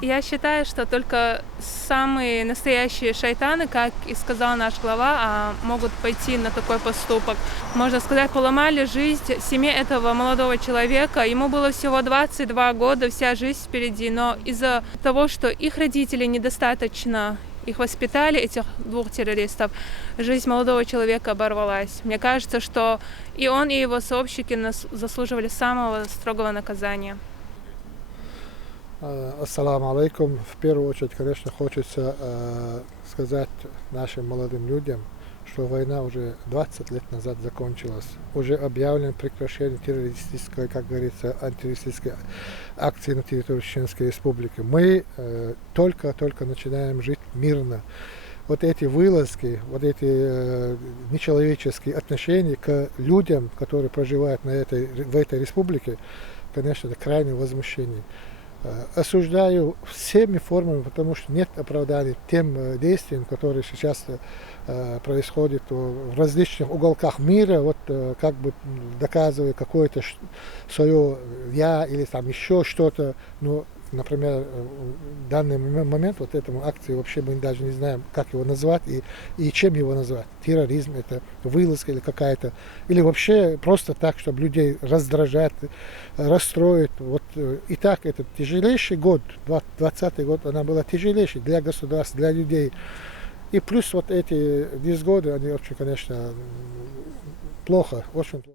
Я считаю, что только самые настоящие шайтаны, как и сказал наш глава, могут пойти на такой поступок. Можно сказать, поломали жизнь семье этого молодого человека. Ему было всего 22 года, вся жизнь впереди, но из-за того, что их родители недостаточно их воспитали, этих двух террористов, жизнь молодого человека оборвалась. Мне кажется, что и он, и его сообщники заслуживали самого строгого наказания. Ассаламу алейкум. В первую очередь, конечно, хочется сказать нашим молодым людям, что война уже 20 лет назад закончилась. Уже объявлено прекращение террористической, как говорится, антитеррористической акции на территории Чеченской Республики. Мы только начинаем жить мирно. Вот эти вылазки, вот эти нечеловеческие отношения к людям, которые проживают в этой республике, конечно, это крайнее возмущение. Осуждаю всеми формами, потому что нет оправданий тем действиям, которые сейчас происходят в различных уголках мира, вот как бы доказывая какое-то свое я или там еще что-то. Ну, например, в данный момент вот этому акции вообще мы даже не знаем, как его назвать и чем его назвать. Терроризм, это вылазка или какая-то, или вообще просто так, чтобы людей раздражать, расстроить. Вот и так это тяжелейший год, 20-й год, она была тяжелейшей для государств, для людей. И плюс вот эти 10 годы, они очень, конечно, плохо, очень плохо.